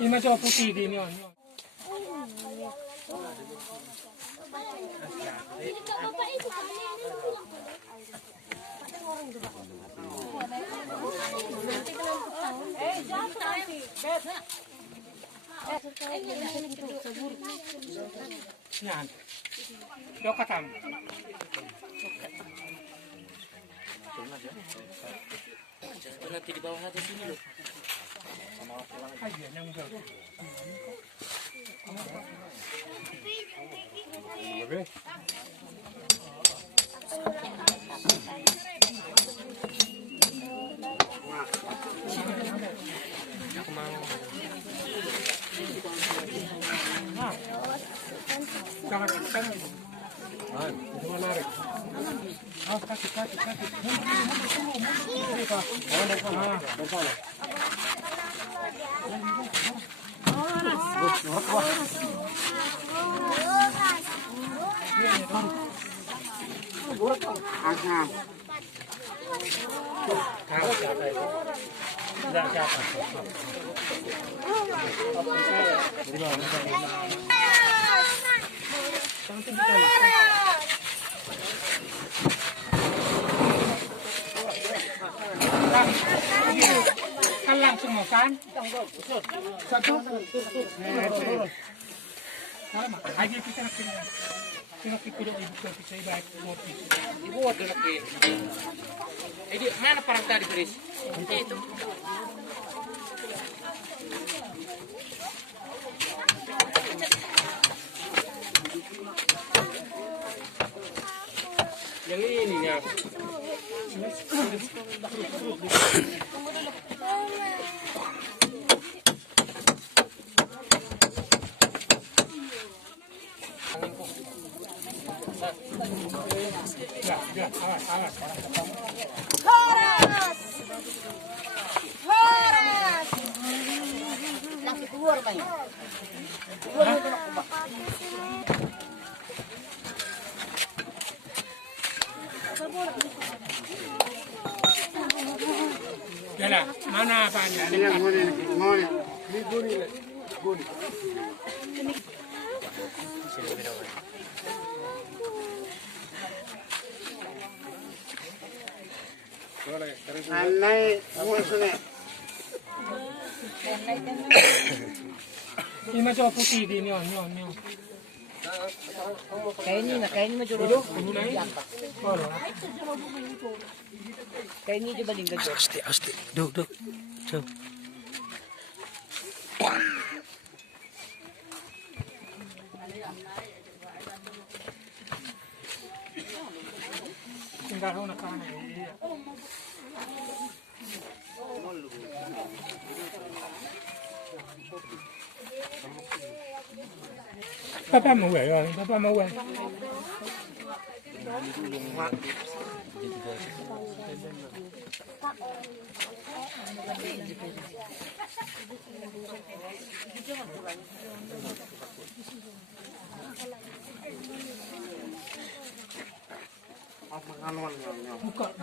Ini macam putih di ni. Yan. Dokatam. Nanti di bawah aja sini loh. Ayo yang jauh. Aku mau. Jangan kita. Itu menarik. Kasih. Kan langsung makan. Satu. Aja kita nak pilih ibu kita baik motif. Ibu waktu lagi. Di mana perang tadi, Chris? Itu. Yang ini ya. Ya, awas. Horas. Langsung keluar banyak. Yalah, mana apanya? Guni. Ini macam putih di ni. Kayak ini macam Duduk. kayak ini coba lingkar. Asti. Duduk. Coba. Tinggal nak kana. Papa mau ya, papa mau ya.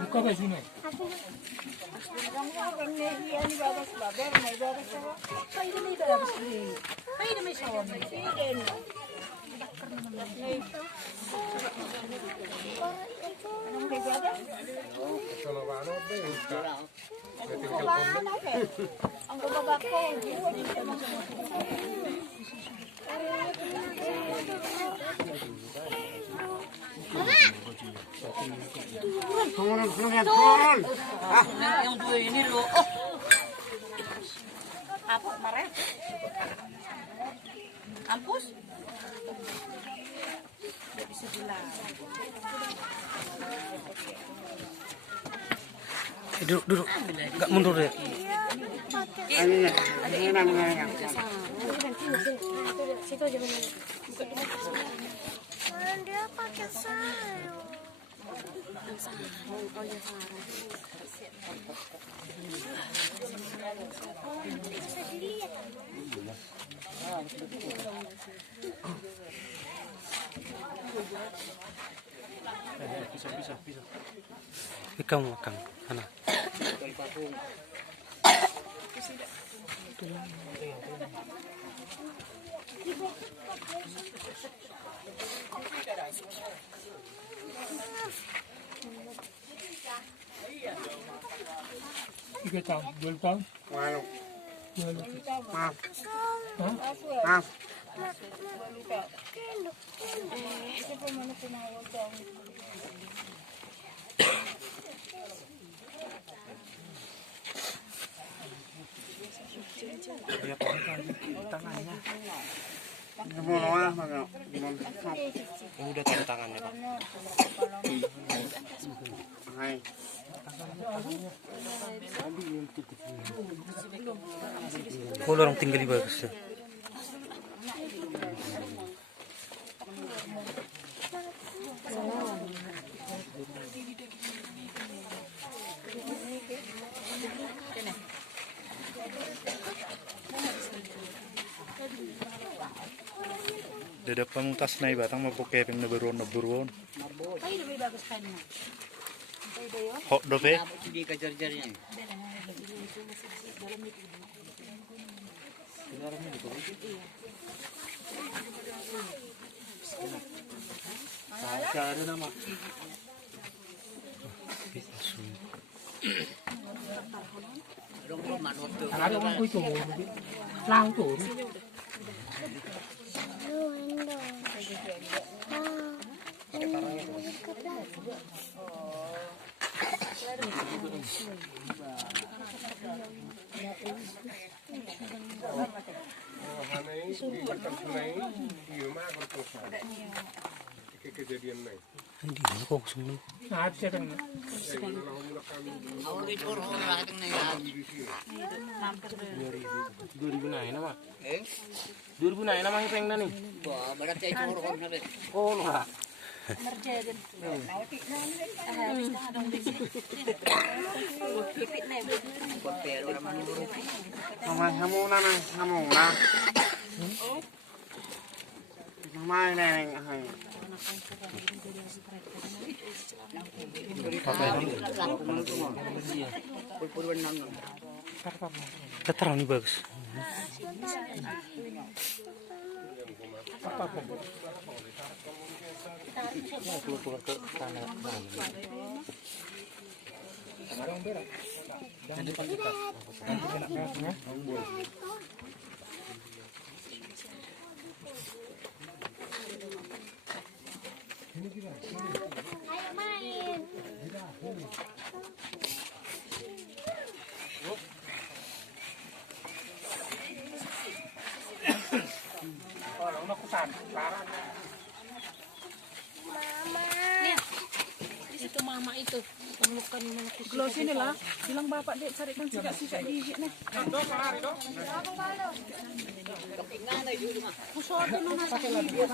Buka bajunya. Turun. Yang dua ini loh. Apa kemarin? Kampus? Tidak bisa bilang. Duduk. Enggak mundur ya. Situ aja benar. Dia pakai sarung. Bisa dilihat. Ikaw makan. Ano? Pakung. Tiga tahun, 2 tahun. Walau, 2 maaf, Hah? maaf. Mau lah, Ini udah tanda tangannya, Pak. Hai. Kalau orang tinggal di bagus ya. Dadak pamutas na ibatang mapukeping na beruan. Ay, lebih bagus kan. Hot dope. Hindi ka jar-jarnya. Ada orang itu, lang tuh. Kejadian lain. Hindi na ako gusto Nah, siya kan. Eh? 2000 na nama yang na ni. Wah, barat kayo ito ko na rin. Oh, lah. Pero naman yung Hamuna na, hamuna. Mamay na yang hay. pulpuruan lang. Katarang ni bagus. Ayo main. Orang nakutan, parah. Mama. Itu mama itu. Pelukan mana Glow sini lah. Bilang bapak dek carikan sikat-sikat gigi nih. Kusotin mo na sa gigi.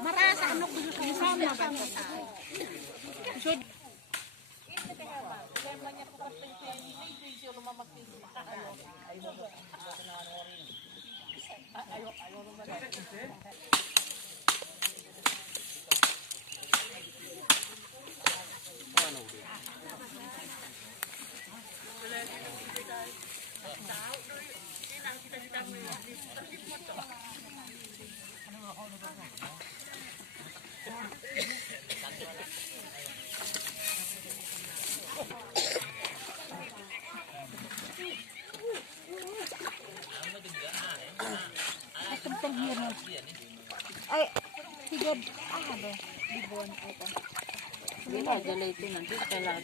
Marasa ano gusto sa sana ba? Kusod. Ay, tiga ada di buwan ito. Hindi na dala ito nanti kailangan.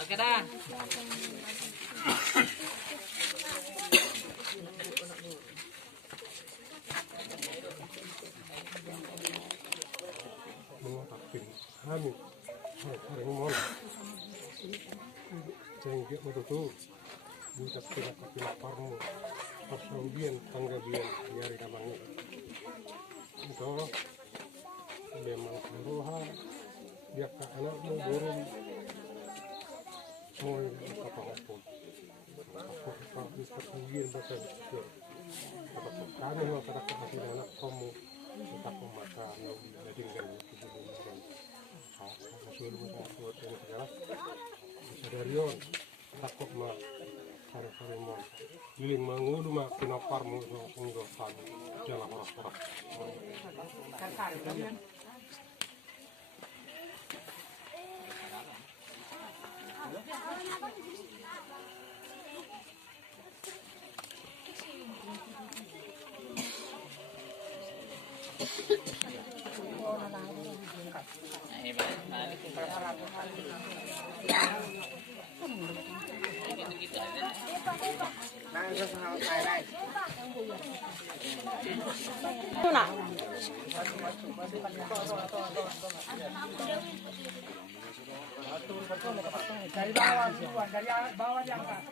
Oke dah. mengatakan kami hari mohon cengkeh betul minta pila parmu persaudian tanggabian nyari namanya itu memang beruha dia ke anakmu burung mau apa-apa apa persaudian bahkan apa kami mau kata anak kamu tetap memakan jadi enggak hasil buat ini segala sadarion takut mah hari-hari mau giling mangulu mah pinapar mau enggak pagi jalan orang-orang Nah, itu sama saya. Dari bawah duluan, dari bawah diangkat.